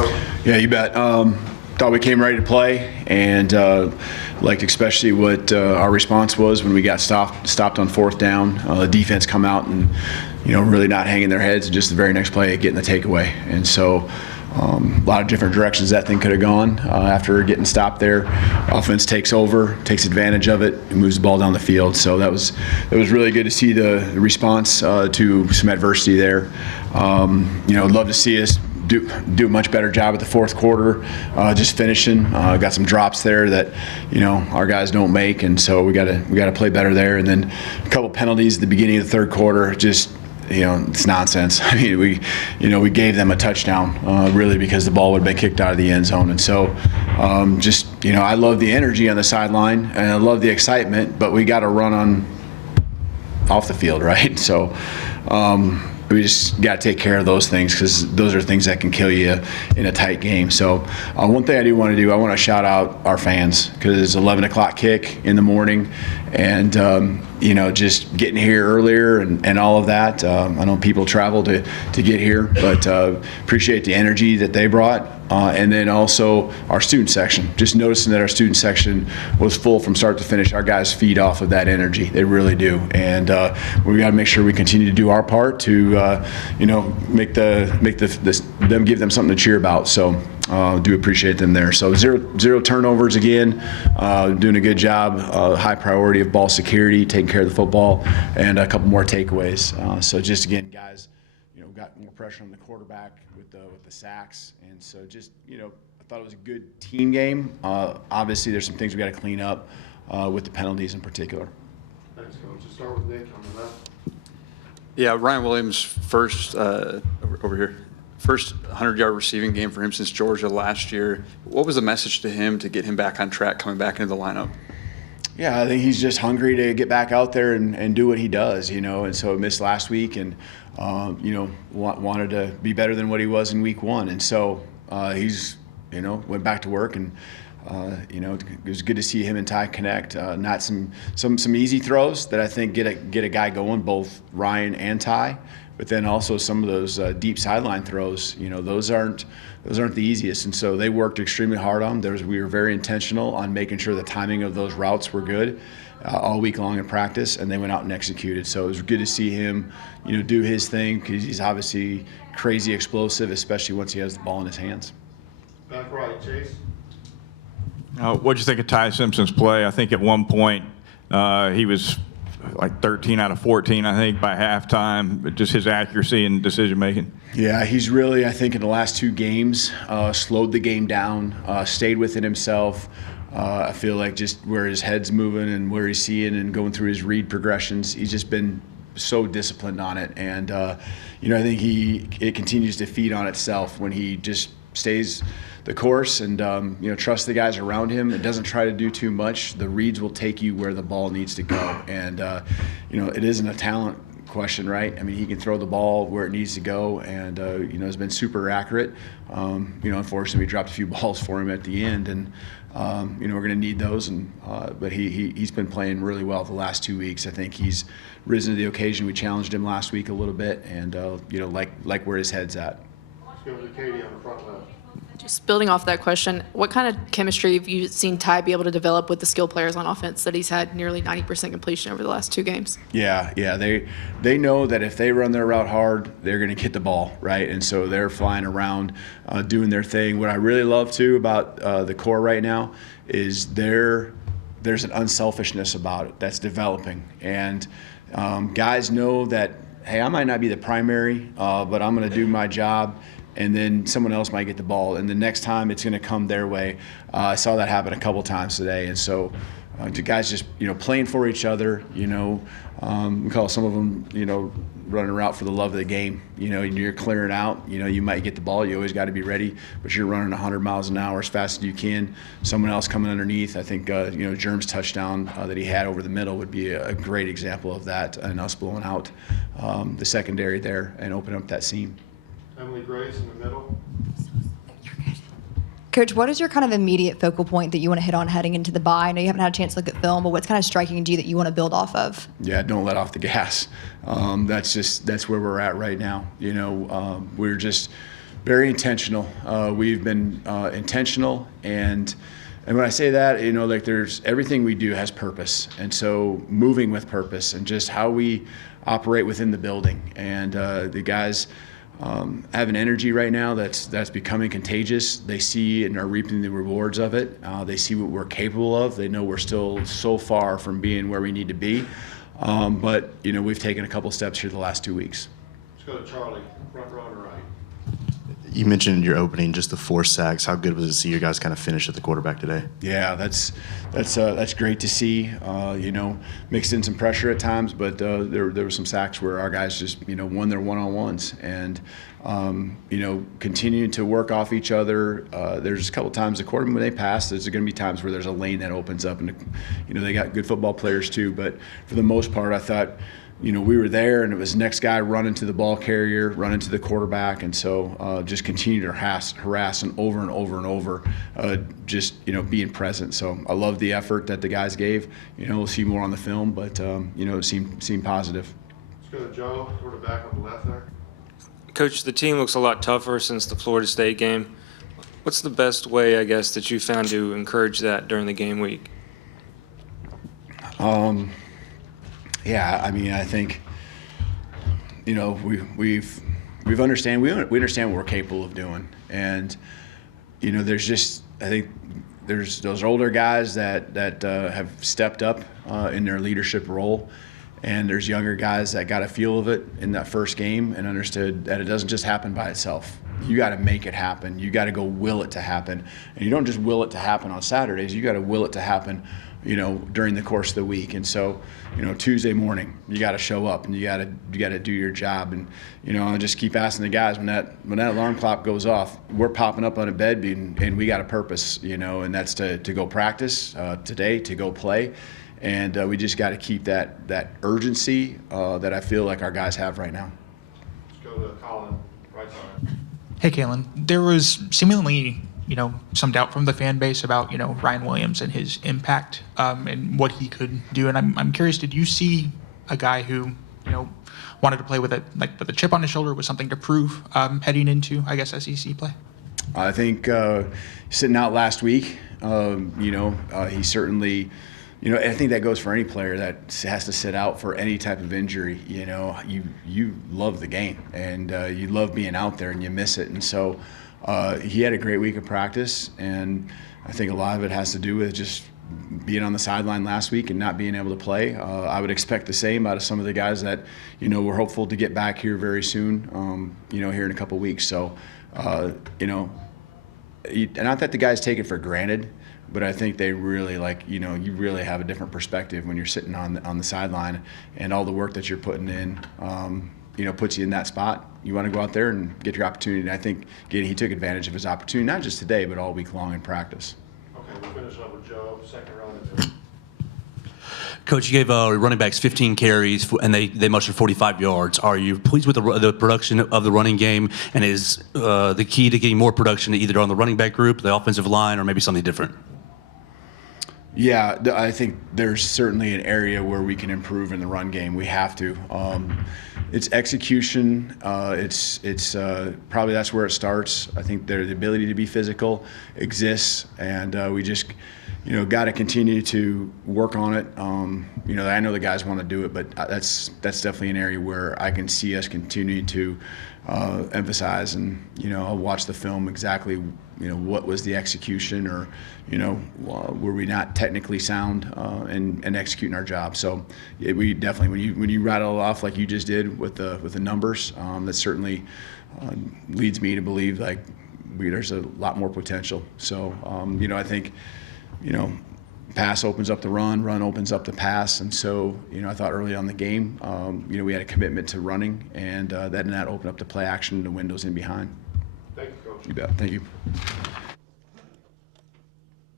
Coach. Yeah, you bet. Thought we came ready to play, and liked especially what our response was when we got stopped on fourth down. The defense come out and really not hanging their heads, and just the very next play getting the takeaway. And so a lot of different directions that thing could have gone after getting stopped there. Offense takes over, takes advantage of it, and moves the ball down the field. So that was really good to see the response to some adversity there. I'd love to see us do a much better job at the fourth quarter, just finishing. Got some drops there that our guys don't make, and so we got to play better there. And then a couple penalties at the beginning of the third quarter, just it's nonsense. I mean, we gave them a touchdown really because the ball would have been kicked out of the end zone. And so I love the energy on the sideline and I love the excitement, but we got to run off the field, right? So we just got to take care of those things, because those are things that can kill you in a tight game. So one thing I do want to do, I want to shout out our fans, because it's 11 o'clock kick in the morning, and just getting here earlier and all of that. I know people travel to get here, but appreciate the energy that they brought. And then also our student section, just noticing that our student section was full from start to finish. Our guys feed off of that energy. They really do. And we got to make sure we continue to do our part to, make them, give them something to cheer about. So do appreciate them there. So zero turnovers again, doing a good job, high priority of ball security, taking care of the football, and a couple more takeaways. So just again, guys, got more pressure on the quarterback with the sacks, and so just I thought it was a good team game. Obviously, there's some things we got to clean up with the penalties in particular. Thanks, Coach. Let's start with Nick on the left. Yeah, Ryan Williams, first over here, first 100-yard receiving game for him since Georgia last year. What was the message to him to get him back on track, coming back into the lineup? Yeah, I think he's just hungry to get back out there and do what he does, and so missed last week and, wanted to be better than what he was in week one. And so he's, went back to work, and, it was good to see him and Ty connect. Not some easy throws that I think get a guy going, both Ryan and Ty, but then also some of those deep sideline throws, those aren't the easiest. And so they worked extremely hard on them. We were very intentional on making sure the timing of those routes were good all week long in practice, and they went out and executed. So it was good to see him, do his thing, because he's obviously crazy explosive, especially once he has the ball in his hands. Back right, Chase. What did you think of Ty Simpson's play? I think at one point he was like 13 out of 14, I think, by halftime, but just his accuracy and decision-making. Yeah, he's really, I think, in the last two games, slowed the game down, stayed within himself. I feel like just where his head's moving and where he's seeing and going through his read progressions, he's just been so disciplined on it. And, I think it continues to feed on itself when he just stays the course and, trusts the guys around him and doesn't try to do too much. The reads will take you where the ball needs to go. And, it isn't a talent question, right? I mean, he can throw the ball where it needs to go, and, has been super accurate. Unfortunately, we dropped a few balls for him at the end, and, we're going to need those. And but he's been playing really well the last 2 weeks. I think he's risen to the occasion. We challenged him last week a little bit, and, like where his head's at. Let's go to Katie on the front left. Just building off that question, what kind of chemistry have you seen Ty be able to develop with the skill players on offense that he's had nearly 90% completion over the last two games? Yeah, they know that if they run their route hard, they're going to get the ball, right? And so they're flying around, doing their thing. What I really love, too, about the core right now is there's an unselfishness about it that's developing. And guys know that, hey, I might not be the primary, but I'm going to do my job, and then someone else might get the ball, and the next time it's going to come their way. I saw that happen a couple times today, and so the guys just playing for each other. We call some of them running around for the love of the game. You're clearing out. You might get the ball. You always got to be ready, but you're running 100 miles an hour as fast as you can. Someone else coming underneath. I think Germ's touchdown that he had over the middle would be a great example of that, and us blowing out the secondary there and opening up that seam. Emily Grace in the middle. Coach, what is your kind of immediate focal point that you want to hit on heading into the bye? I know you haven't had a chance to look at film, but what's kind of striking to you that you want to build off of? Yeah, don't let off the gas. That's where we're at right now. We're just Very intentional. We've been intentional, and when I say that, like there's everything we do has purpose, and so moving with purpose, and just how we operate within the building, and the guys have an energy right now that's becoming contagious. They see and are reaping the rewards of it. They see what we're capable of. They know we're still so far from being where we need to be, but we've taken a couple steps here the last 2 weeks. Let's go to Charlie, front row on the right. You mentioned in your opening just the 4 sacks. How good was it to see you guys kind of finish at the quarterback today? Yeah, that's great to see. Mixed in some pressure at times, but there were some sacks where our guys just won their one-on-ones, and continuing to work off each other. There's a couple times the quarterback when they pass, there's going to be times where there's a lane that opens up, and they got good football players too. But for the most part, I thought we were there, and it was next guy running to the ball carrier, running to the quarterback, and so just continue to harass and over and over and over, just being present. So I love the effort that the guys gave. We'll see more on the film, but it seemed positive. Let's go to Joe, quarterback on the left there. Coach, the team looks a lot tougher since the Florida State game. What's the best way, I guess, that you found to encourage that during the game week? Yeah, I think we understand what we're capable of doing, and I think there's those older guys that have stepped up in their leadership role, and there's younger guys that got a feel of it in that first game and understood that it doesn't just happen by itself. You got to make it happen. You got to go will it to happen, and you don't just will it to happen on Saturdays. You got to will it to happen during the course of the week. And so, Tuesday morning, you got to show up, and you got to do your job. And I just keep asking the guys when that alarm clock goes off, we're popping up on a bed, and we got a purpose, and that's to go practice today, to go play, and we just got to keep that urgency that I feel like our guys have right now. Let's go to Colin, right side. Hey, Kalen. There was seemingly some doubt from the fan base about, Ryan Williams and his impact and what he could do. And I'm curious, did you see a guy who, wanted to play with a chip on his shoulder, with something to prove heading into, I guess, SEC play? I think sitting out last week, he certainly, I think that goes for any player that has to sit out for any type of injury. You love the game, and you love being out there, and you miss it. And so he had a great week of practice, and I think a lot of it has to do with just being on the sideline last week and not being able to play. I would expect the same out of some of the guys that, we're hopeful to get back here very soon, here in a couple weeks. So, not that the guys take it for granted, but I think they really you really have a different perspective when you're sitting on the sideline, and all the work that you're putting in, puts you in that spot. You want to go out there and get your opportunity. And I think, again, he took advantage of his opportunity, not just today, but all week long in practice. Okay, we'll finish up with Joe, second row in the Coach, you gave running backs 15 carries, and they mustered 45 yards. Are you pleased with the production of the running game, and is the key to getting more production either on the running back group, the offensive line, or maybe something different? Yeah, I think there's certainly an area where we can improve in the run game. We have to. It's execution. It's probably that's where it starts. I think the ability to be physical exists, and we just got to continue to work on it. I know the guys want to do it, but that's definitely an area where I can see us continue to emphasize, and I'll watch the film exactly what was the execution, or were we not technically sound and executing our job. So we definitely, when you rattle it off like you just did with the numbers, that certainly leads me to believe there's a lot more potential. So I think pass opens up the run opens up the pass, and so I thought early on in the game we had a commitment to running, and that opened up the play action and the windows in behind. Thank you, Coach. You bet. Thank you.